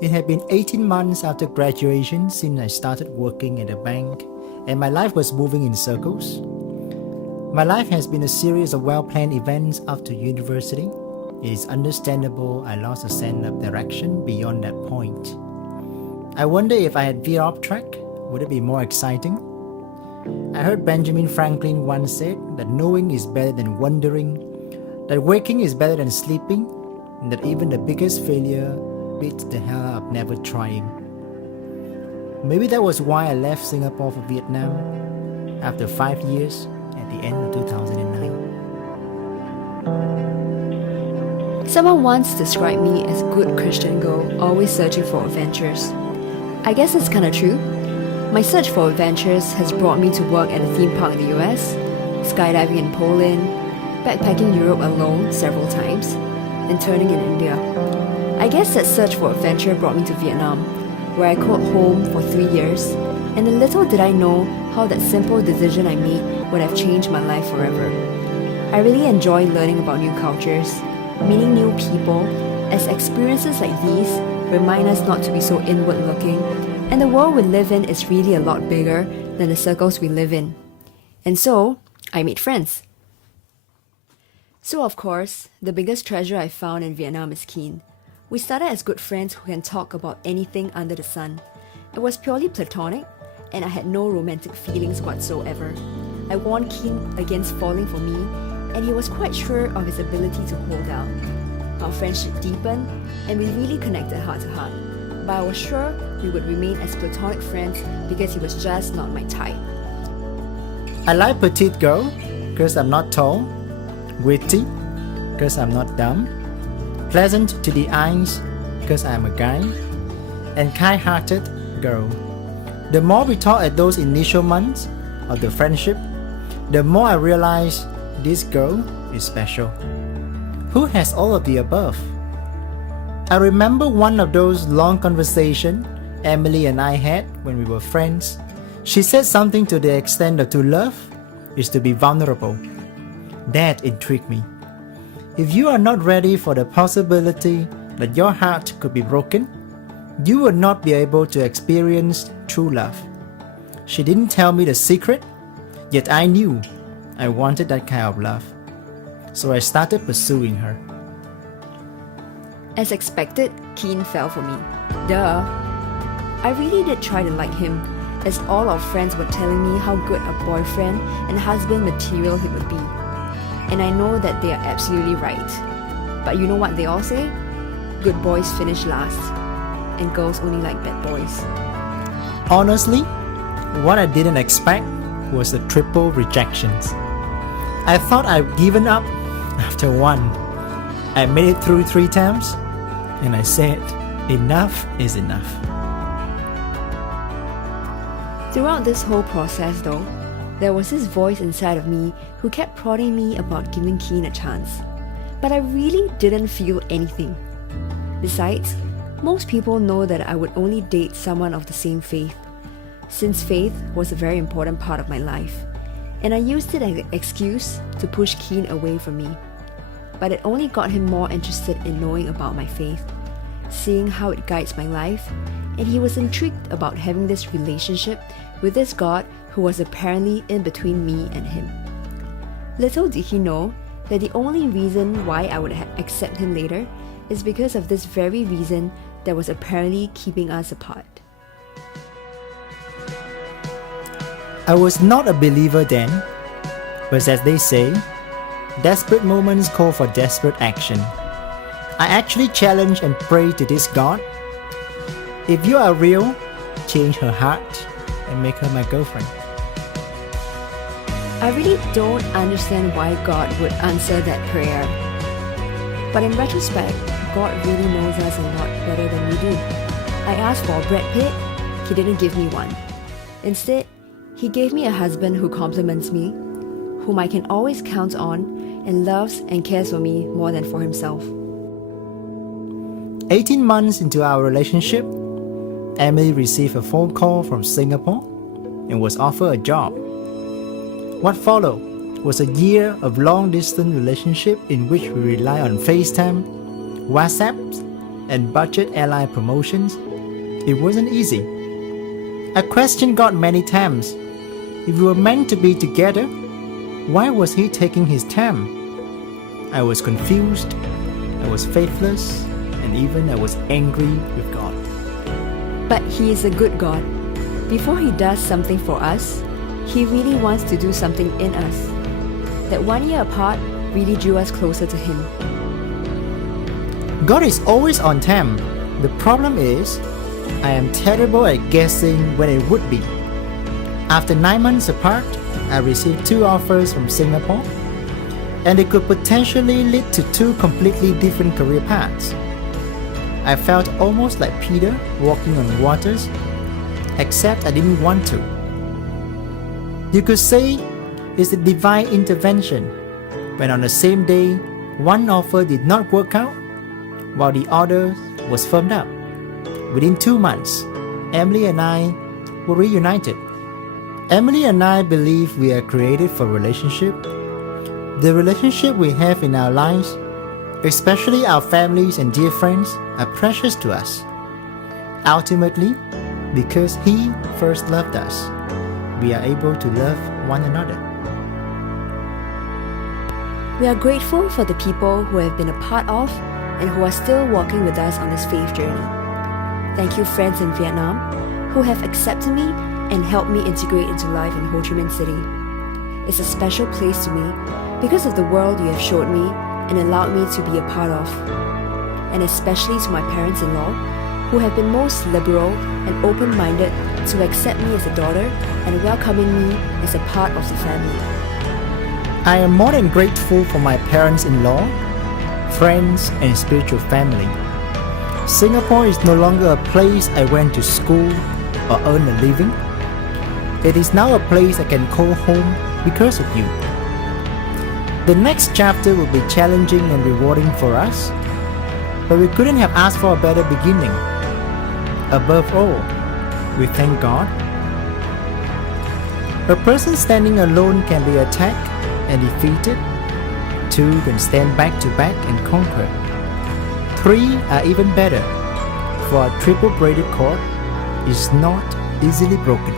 It had been 18 months after graduation since I started working at a bank, and my life was moving in circles. My life has been a series of well-planned events after university. It is understandable I lost a sense of direction beyond that point. I wonder if I had veered off track, would it be more exciting? I heard Benjamin Franklin once said that knowing is better than wondering, that waking is better than sleeping, and that even the biggest failure beats the hell out of never trying. Maybe that was why I left Singapore for Vietnam after 5 years at the end of 2009. Someone once described me as a good Christian girl always searching for adventures. I guess it's kinda true. My search for adventures has brought me to work at a theme park in the US, skydiving in Poland, backpacking Europe alone several times, and turning in India. I guess that search for adventure brought me to Vietnam, where I called home for 3 years, and little did I know how that simple decision I made would have changed my life forever. I really enjoy learning about new cultures, meeting new people, as experiences like these remind us not to be so inward-looking, and the world we live in is really a lot bigger than the circles we live in. And so, I made friends. So of course, the biggest treasure I found in Vietnam is Keane. We started as good friends who can talk about anything under the sun. It was purely platonic, and I had no romantic feelings whatsoever. I warned Keane against falling for me, and he was quite sure of his ability to hold out. Our friendship deepened, and we really connected heart to heart. But I was sure we would remain as platonic friends because he was just not my type. I like petite girl because I'm not tall, witty because I'm not dumb, pleasant to the eyes because I'm a guy, and kind-hearted girl. The more we talk at those initial months of the friendship, the more I realize this girl is special. Who has all of the above? I remember one of those long conversations Emily and I had when we were friends. She said something to the extent of to love is to be vulnerable. That intrigued me. If you are not ready for the possibility that your heart could be broken, you will not be able to experience true love. She didn't tell me the secret, yet I knew I wanted that kind of love. So I started pursuing her. As expected, Keane fell for me. Duh. I really did try to like him, as all our friends were telling me how good a boyfriend and husband material he would be. And I know that they are absolutely right. But you know what they all say? Good boys finish last, and girls only like bad boys. Honestly, what I didn't expect was the triple rejections. I thought I'd given up after one. I made it through 3 times, and I said, enough is enough. Throughout this whole process though, there was this voice inside of me who kept prodding me about giving Keane a chance. But I really didn't feel anything. Besides, most people know that I would only date someone of the same faith, since faith was a very important part of my life, and I used it as an excuse to push Keane away from me. But it only got him more interested in knowing about my faith, seeing how it guides my life, and he was intrigued about having this relationship with this God who was apparently in between me and him. Little did he know that the only reason why I would accept him later is because of this very reason that was apparently keeping us apart. I was not a believer then, but as they say, desperate moments call for desperate action. I actually challenge and pray to this God. If you are real, change her heart and make her my girlfriend. I really don't understand why God would answer that prayer. But in retrospect, God really knows us a lot better than we do. I asked for a Brad Pitt, he didn't give me one. Instead, he gave me a husband who compliments me, whom I can always count on, and loves and cares for me more than for himself. 18 months into our relationship, Emily received a phone call from Singapore and was offered a job. What followed was a year of long-distance relationship in which we rely on FaceTime, WhatsApp, and budget airline promotions, it wasn't easy. I questioned God many times. If we were meant to be together, why was He taking His time? I was confused, I was faithless, and even I was angry with God. But He is a good God. Before He does something for us, He really wants to do something in us. That 1 year apart really drew us closer to Him. God is always on time. The problem is, I am terrible at guessing when it would be. After 9 months apart, I received 2 offers from Singapore, and they could potentially lead to 2 completely different career paths. I felt almost like Peter walking on waters, except I didn't want to. You could say it's a divine intervention when on the same day, one offer did not work out, while the other was firmed up. Within 2 months, Emily and I were reunited. Emily and I believe we are created for relationship. The relationship we have in our lives, especially our families and dear friends, are precious to us. Ultimately, because He first loved us, we are able to love one another. We are grateful for the people who have been a part of and who are still walking with us on this faith journey. Thank you, friends in Vietnam, who have accepted me and helped me integrate into life in Ho Chi Minh City. It's a special place to me because of the world you have showed me and allowed me to be a part of. And especially to my parents-in-law, who have been most liberal and open-minded to accept me as a daughter and welcoming me as a part of the family. I am more than grateful for my parents-in-law, friends, and spiritual family. Singapore is no longer a place I went to school or earn a living. It is now a place I can call home because of you. The next chapter will be challenging and rewarding for us, but we couldn't have asked for a better beginning. Above all, we thank God. A person standing alone can be attacked and defeated. 2 can stand back to back and conquer. 3 are even better, for a triple-braided cord is not easily broken.